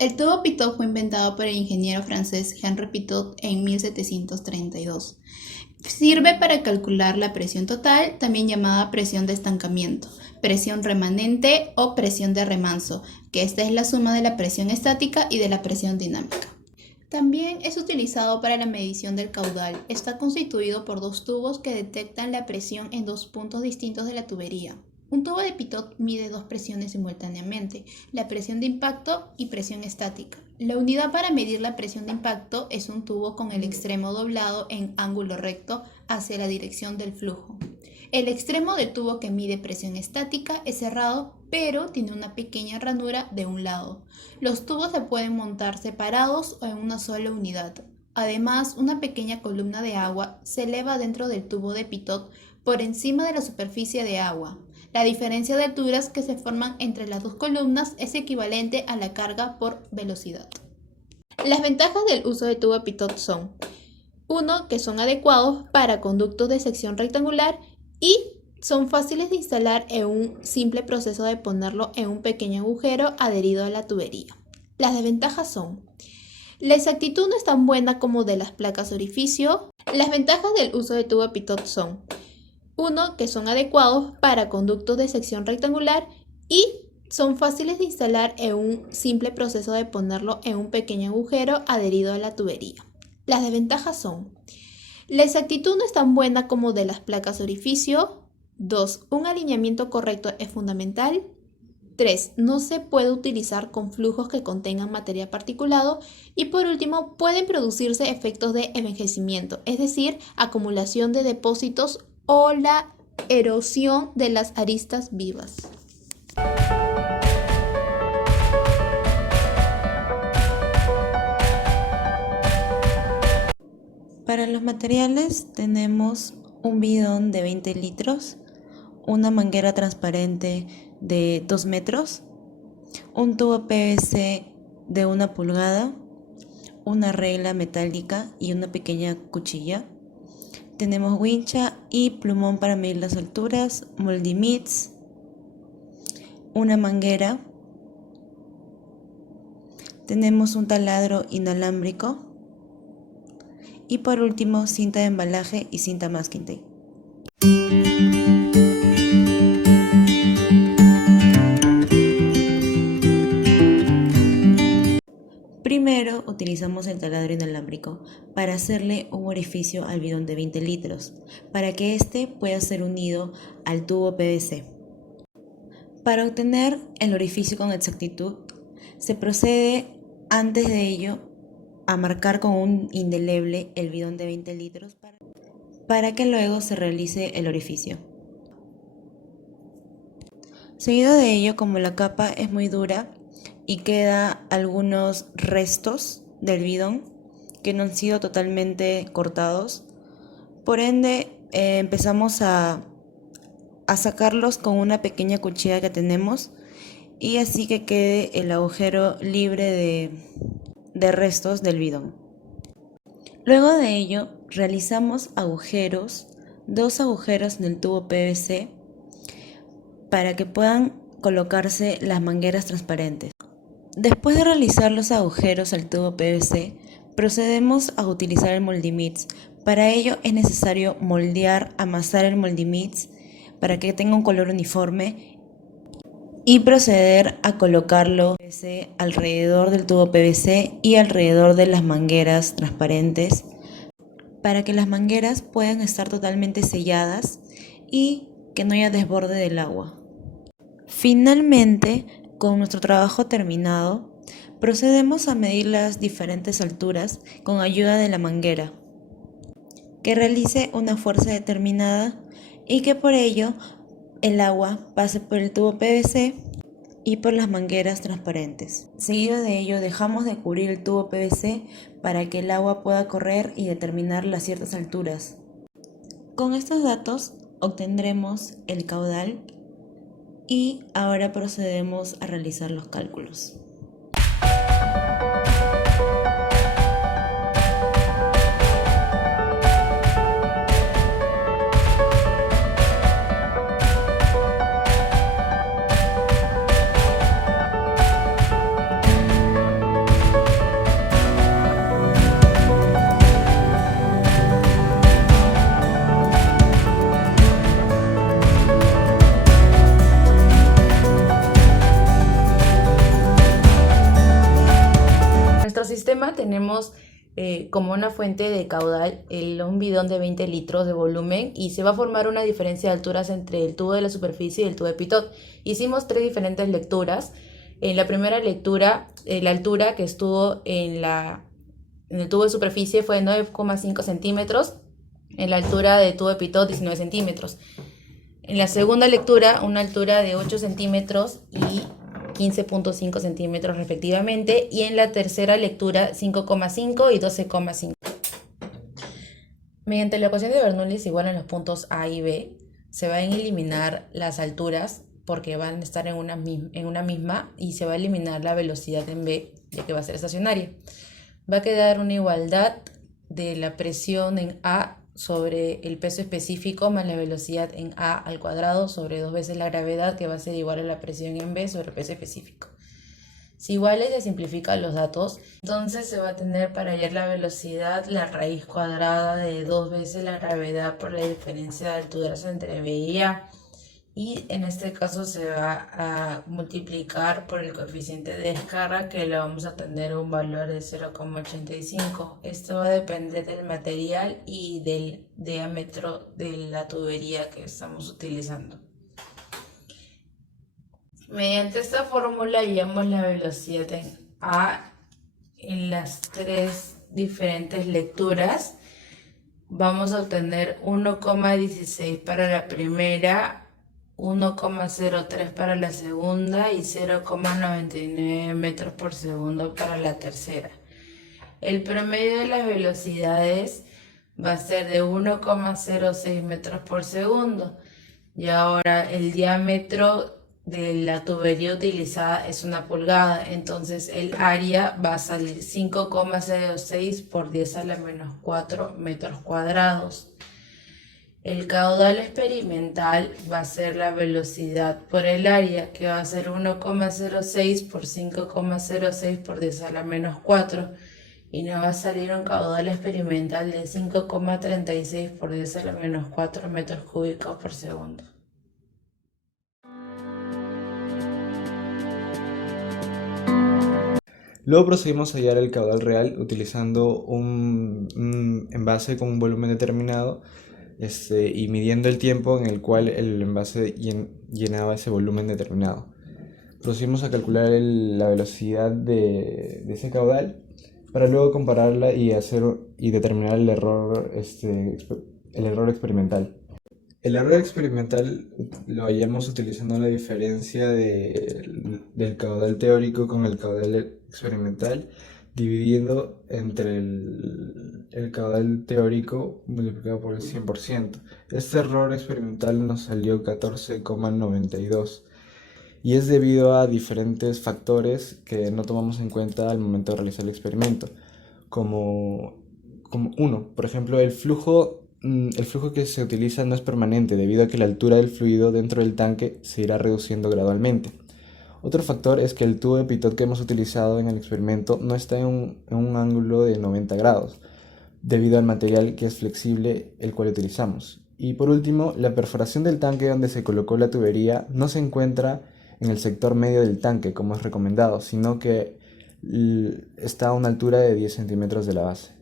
El tubo Pitot fue inventado por el ingeniero francés Henri Pitot en 1732. Sirve para calcular la presión total, también llamada presión de estancamiento, presión remanente o presión de remanso, que esta es la suma de la presión estática y de la presión dinámica. También es utilizado para la medición del caudal. Está constituido por dos tubos que detectan la presión en dos puntos distintos de la tubería. Un tubo de Pitot mide dos presiones simultáneamente, la presión de impacto y presión estática. La unidad para medir la presión de impacto es un tubo con el extremo doblado en ángulo recto hacia la dirección del flujo. El extremo del tubo que mide presión estática es cerrado, pero tiene una pequeña ranura de un lado. Los tubos se pueden montar separados o en una sola unidad. Además, una pequeña columna de agua se eleva dentro del tubo de Pitot por encima de la superficie de agua. La diferencia de alturas que se forman entre las dos columnas es equivalente a la carga por velocidad. Las ventajas del uso de tubo Pitot son: 1. Que son adecuados para conductos de sección rectangular y son fáciles de instalar en un simple proceso de ponerlo en un pequeño agujero adherido a la tubería. Las desventajas son: la exactitud no es tan buena como de las placas orificio. Las ventajas del uso de tubo Pitot son: 1. Que son adecuados para conductos de sección rectangular y son fáciles de instalar en un simple proceso de ponerlo en un pequeño agujero adherido a la tubería. Las desventajas son: la exactitud no es tan buena como de las placas orificio. 2. Un alineamiento correcto es fundamental. 3. No se puede utilizar con flujos que contengan material particulado. Y por último, pueden producirse efectos de envejecimiento, es decir, acumulación de depósitos o la erosión de las aristas vivas. Para los materiales tenemos un bidón de 20 litros, una manguera transparente de 2 metros, un tubo PVC de 1 pulgada, una regla metálica y una pequeña cuchilla. Tenemos wincha y plumón para medir las alturas, moldimits, una manguera. Tenemos un taladro inalámbrico y por último cinta de embalaje y cinta masking tape. Primero utilizamos el taladro inalámbrico para hacerle un orificio al bidón de 20 litros, para que éste pueda ser unido al tubo PVC. Para obtener el orificio con exactitud, se procede antes de ello a marcar con un indeleble el bidón de 20 litros para que luego se realice el orificio. Seguido de ello, como la capa es muy dura y queda algunos restos del bidón que no han sido totalmente cortados, por ende empezamos a sacarlos con una pequeña cuchilla que tenemos y así que quede el agujero libre de restos del bidón. Luego de ello realizamos agujeros, 2 agujeros en el tubo PVC para que puedan colocarse las mangueras transparentes. Después de realizar los agujeros al tubo PVC, procedemos a utilizar el moldimix. Para ello es necesario moldear, amasar el moldimix para que tenga un color uniforme y proceder a colocarlo alrededor del tubo PVC y alrededor de las mangueras transparentes para que las mangueras puedan estar totalmente selladas y que no haya desborde del agua. Finalmente, con nuestro trabajo terminado, procedemos a medir las diferentes alturas con ayuda de la manguera, que realice una fuerza determinada y que por ello el agua pase por el tubo PVC y por las mangueras transparentes. Seguido de ello dejamos de cubrir el tubo PVC para que el agua pueda correr y determinar las ciertas alturas. Con estos datos obtendremos el caudal y ahora procedemos a realizar los cálculos. tenemos como una fuente de caudal un bidón de 20 litros de volumen y se va a formar una diferencia de alturas entre el tubo de la superficie y el tubo de pitot. Hicimos 3 diferentes lecturas. En la primera lectura, la altura que estuvo en el tubo de superficie fue de 9,5 centímetros, en la altura del tubo de pitot 19 centímetros. En la segunda lectura, una altura de 8 centímetros y 15,5 centímetros respectivamente, y en la tercera lectura 5,5 y 12,5. Mediante la ecuación de Bernoulli igual en los puntos A y B, se van a eliminar las alturas porque van a estar en una misma y se va a eliminar la velocidad en B, ya que va a ser estacionaria. Va a quedar una igualdad de la presión en A sobre el peso específico más la velocidad en A al cuadrado sobre 2 veces la gravedad, que va a ser igual a la presión en B sobre el peso específico. Si iguales se simplifican los datos, entonces se va a tener para hallar la velocidad la raíz cuadrada de 2 veces la gravedad por la diferencia de alturas entre B y A. Y en este caso se va a multiplicar por el coeficiente de descarga, que le vamos a tener un valor de 0,85. Esto va a depender del material y del diámetro de la tubería que estamos utilizando. Mediante esta fórmula hallamos la velocidad en A en las 3 diferentes lecturas. Vamos a obtener 1,16 para la primera, 1,03 para la segunda y 0,99 metros por segundo para la tercera. El promedio de las velocidades va a ser de 1,06 metros por segundo. Y ahora el diámetro de la tubería utilizada es 1 pulgada, entonces el área va a salir 5,06 por 10 a la menos 4 metros cuadrados. El caudal experimental va a ser la velocidad por el área, que va a ser 1,06 por 5,06 por 10 a la menos 4, y nos va a salir un caudal experimental de 5,36 por 10 a la menos 4 metros cúbicos por segundo. Luego procedimos a hallar el caudal real utilizando un envase con un volumen determinado y midiendo el tiempo en el cual el envase llenaba ese volumen determinado. Procedimos a calcular la velocidad de ese caudal para luego compararla y determinar el error experimental. El error experimental lo hallamos utilizando la diferencia del caudal teórico con el caudal experimental, dividiendo entre el caudal teórico multiplicado por el 100%. Este error experimental nos salió 14,92 y es debido a diferentes factores que no tomamos en cuenta al momento de realizar el experimento, como uno, por ejemplo, el flujo que se utiliza no es permanente debido a que la altura del fluido dentro del tanque se irá reduciendo gradualmente. Otro factor es que el tubo de pitot que hemos utilizado en el experimento no está en un ángulo de 90 grados, debido al material que es flexible el cual utilizamos. Y por último, la perforación del tanque donde se colocó la tubería no se encuentra en el sector medio del tanque como es recomendado, sino que está a una altura de 10 centímetros de la base.